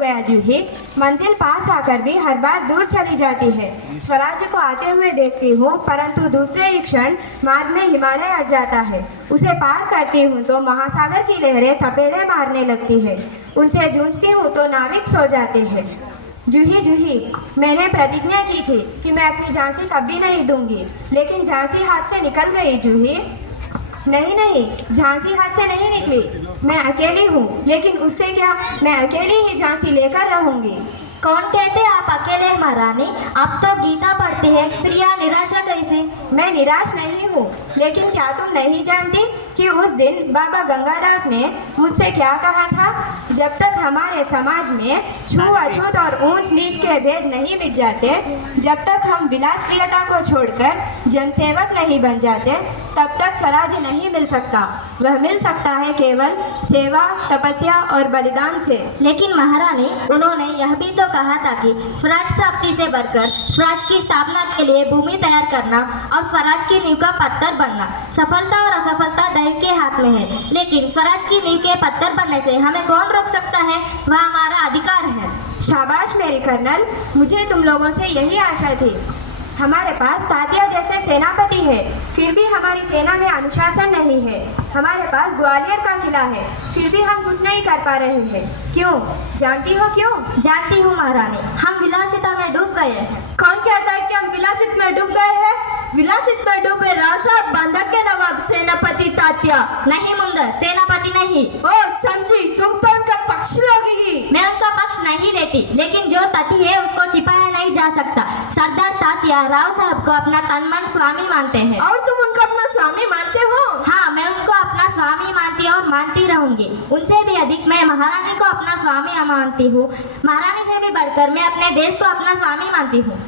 गया जूही। मंजिल पास आकर भी हर बार दूर चली जाती है। स्वराज्य को आते हुए देखती हूँ, परंतु दूसरे ही क्षण मार्ग में हिमालय अड़ जाता है। उसे पार करती हूँ तो महासागर की लहरें थपेड़े मारने लगती है। उनसे जूझती हूँ तो नाविक सो जाते हैं। जूही जूही, मैंने प्रतिज्ञा की थी कि मैं अपनी झांसी कभी नहीं दूंगी, लेकिन झांसी हाथ से निकल गई जूही। नहीं नहीं, झांसी हाथ से नहीं निकली। मैं अकेली हूँ, लेकिन उससे क्या, मैं अकेली ही झांसी लेकर रहूंगी। कौन कहते आप अकेले हैं महारानी? आप तो गीता पढ़ती है, फिर यह निराशा कैसे? मैं निराश नहीं हूँ, लेकिन क्या तुम नहीं जानती कि उस दिन बाबा गंगादास ने मुझसे क्या कहा था? जब तक हमारे समाज में छूअछूत और ऊंच नीच के भेद नहीं मिट जाते, जब तक हम विलास प्रियता को छोड़कर जनसेवक नहीं बन जाते, तब तक स्वराज्य नहीं मिल सकता। वह मिल सकता है केवल सेवा, तपस्या और बलिदान से। लेकिन महारानी, उन्होंने यह भी तो कहा था कि स्वराज प्राप्ति से बढ़कर स्वराज की स्थापना के लिए भूमि तैयार करना और स्वराज की नींव का पत्थर बनना। सफलता और असफलता दैव के हाथ में है, लेकिन स्वराज की नींव के पत्थर बनने से हमें कौन रोक सकता है? वह हमारा अधिकार है। शाबाश मेरी कर्नल, मुझे तुम लोगों से यही आशा थी। हमारे पास तात्या जैसे सेनापति है, फिर भी हमारी सेना में अनुशासन नहीं है। हमारे पास ग्वालियर का किला है, फिर भी हम कुछ नहीं कर पा रहे हैं। क्यों? जानती हो क्यों? जानती हूँ महारानी, हम विलासिता में डूब गए हैं। कौन कहता है कि हम विलासित में डूब गए हैं? विलासित में डूबे राजा बंधक के नवाब सेनापति तात्या। नहीं मुंदर, सेनापति नहीं। ओ समझी, तुम तो उनका पक्ष लोगी ही। मैं उनका पक्ष नहीं लेती, लेकिन जो तथ्य है उसको छिपाया नहीं जा सकता। सरदार तात्या राव साहब को अपना तन मन स्वामी मानते हैं। और तुम उनको अपना स्वामी मानते हो? हाँ, मैं उनको अपना स्वामी मानती और मानती रहूंगी। उनसे भी अधिक मैं महारानी को अपना स्वामी मानती हूँ। महारानी से भी बढ़कर मैं अपने देश को अपना स्वामी मानती हूँ।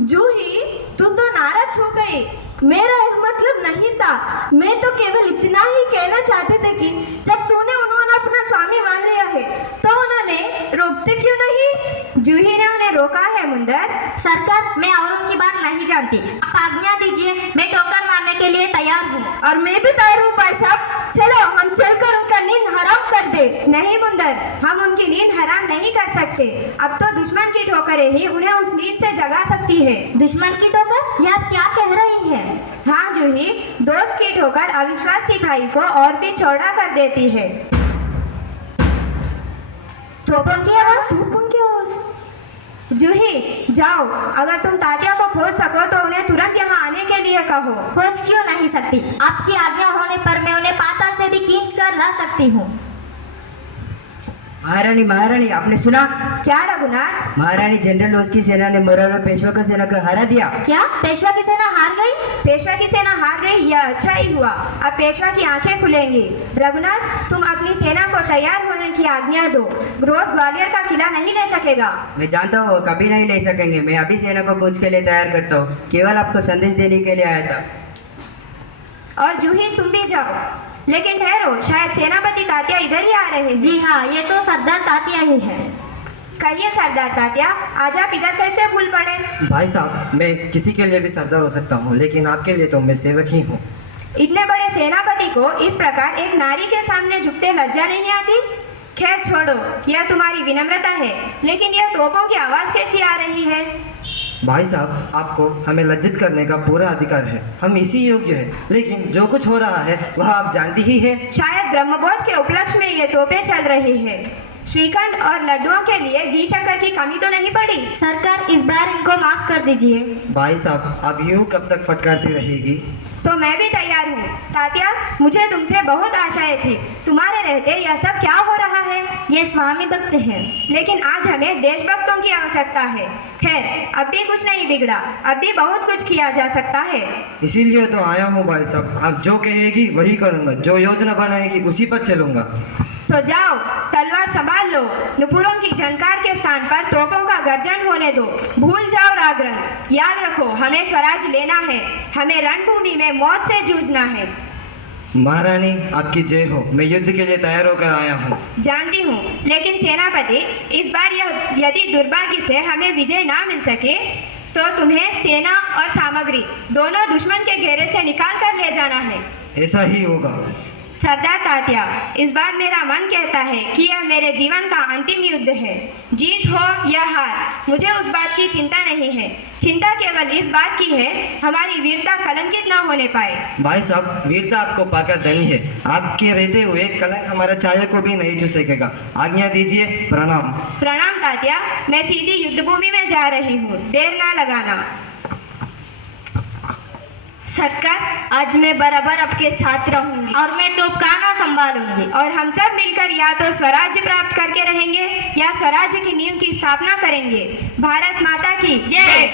जूही, तुम तो नाराज हो गई। मेरा यह मतलब नहीं था। मैं तो केवल इतना ही कहना चाहते थे कि जब तूने उन्होंने अपना स्वामी मान लिया है, तो उन्होंने रोकते क्यों नहीं? जूही ने उन्हें रोका है मुंदर। सरकार, मैं औरों की बात नहीं जानती। आप आज्ञा दीजिए, मैं ठोकर मारने के लिए तैयार हूँ। और मैं भी तैयार हूँ भाई साहब। चलो हम चलकर उनका नींद हराम कर दे। नहीं मुंदर, हम उनकी नींद हराम नहीं कर सकते। अब तो दुश्मन की ठोकरें ही उन्हें उस नींद से जगा सकती है। दुश्मन की ठोकर? यह आप क्या कह रही है? हाँ जूही, दोस्त की ठोकर अविश्वास की खाई को और भी चौड़ा कर देती है। तोपों की आवाज? जूही जाओ, अगर तुम तात्या को खोज सको तो उन्हें तुरंत यहाँ आने के लिए कहो। खोज क्यों नहीं सकती? आपकी आज्ञा होने पर मैं उन्हें पाताल से भी खींच कर ला सकती हूँ। महारानी महारानी, आपने सुना? क्या रघुनाथ? महारानी जनरल ओस की सेना ने मुरार और पेशवा का सेना को हरा दिया। क्या पेशवा की सेना हार गई? पेशवा की सेना हार गई, यह अच्छा ही हुआ। अब पेशवा की आंखें खुलेंगी। रघुनाथ, तुम अपनी सेना को तैयार होने की आज्ञा दो। ग्रोथ ग्वालियर का किला नहीं ले सकेगा। मैं जानता हूँ कभी नहीं ले सकेंगे। मैं अभी सेना को कूच के लिए तैयार करता हूँ। केवल आपको संदेश देने के लिए आया था। और जूही, तुम भी जाओ। लेकिन ठहरो, शायद सेनापति तात्या इधर ही आ रहे हैं। जी हाँ, ये तो सरदार तात्या ही है। कहिए सरदार तात्या, आज आप इधर कैसे भूल पड़े? भाई साहब, मैं किसी के लिए भी सरदार हो सकता हूँ, लेकिन आपके लिए तो मैं सेवक ही हूँ। इतने बड़े सेनापति को इस प्रकार एक नारी के सामने झुकते लज्जा नहीं आती? खैर छोड़ो, यह तुम्हारी विनम्रता है, लेकिन यह तोपों की आवाज कैसी आ रही है? भाई साहब, आपको हमें लज्जित करने का पूरा अधिकार है। हम इसी योग्य है, लेकिन जो कुछ हो रहा है वह आप जानती ही है। शायद ब्रह्मभोज के उपलक्ष्य में ये तोपें चल रही है। श्रीखंड और लड्डुओं के लिए घी शक्कर की कमी तो नहीं पड़ी? सरकार, इस बार इनको माफ कर दीजिए। भाई साहब, आप यूं कब तक फटकारती रहेगी? तो मैं भी तैयार हूँ। तात्या, मुझे तुमसे बहुत आशाएं थी। तुम्हारे रहते यह सब क्या हो रहा है? ये स्वामी भक्त है, लेकिन आज हमें देशभक्तों की आवश्यकता है। खैर, अब भी कुछ नहीं बिगड़ा, अब भी बहुत कुछ किया जा सकता है। इसीलिए तो आया हूँ भाई साहब। आप जो कहेगी वही करूँगा, जो योजना बनाएगी उसी पर चलूँगा। तो जाओ, तलवार संभाल लो। नुपुरों की झनकार के स्थान पर तोपों का गर्जन होने दो। भूल जाओ रागरंग। याद रखो, हमें स्वराज लेना है। हमें रणभूमि में मौत से जूझना है। महारानी, आपकी जय हो। मैं युद्ध के लिए तैयार होकर आया हूँ। जानती हूँ, लेकिन सेनापति, इस बार यदि दुर्भाग्य से हमें विजय ना मिल सके तो तुम्हें सेना और सामग्री दोनों दुश्मन के घेरे से निकाल कर ले जाना है। ऐसा ही होगा। सरदार तात्या, इस बार मेरा मन कहता है कि यह मेरे जीवन का अंतिम युद्ध है। जीत हो या हार, मुझे उस बात की चिंता नहीं है। चिंता केवल इस बात की है हमारी वीरता कलंकित न होने पाए। भाई साहब, वीरता आपको पाकर धन्य है। आपके रहते हुए कलंक हमारे छाया को भी नहीं छू सकेगा। आज्ञा दीजिए। प्रणाम। प्रणाम तात्या, मैं सीधी युद्ध भूमि में जा रही हूँ, देर ना लगाना। सरकार, आज मैं बराबर आपके साथ रहूंगी और मैं तोपखाना संभालूंगी। और हम सब मिलकर या तो स्वराज्य प्राप्त करके रहेंगे या स्वराज्य की नींव की स्थापना करेंगे। भारत माता की जय।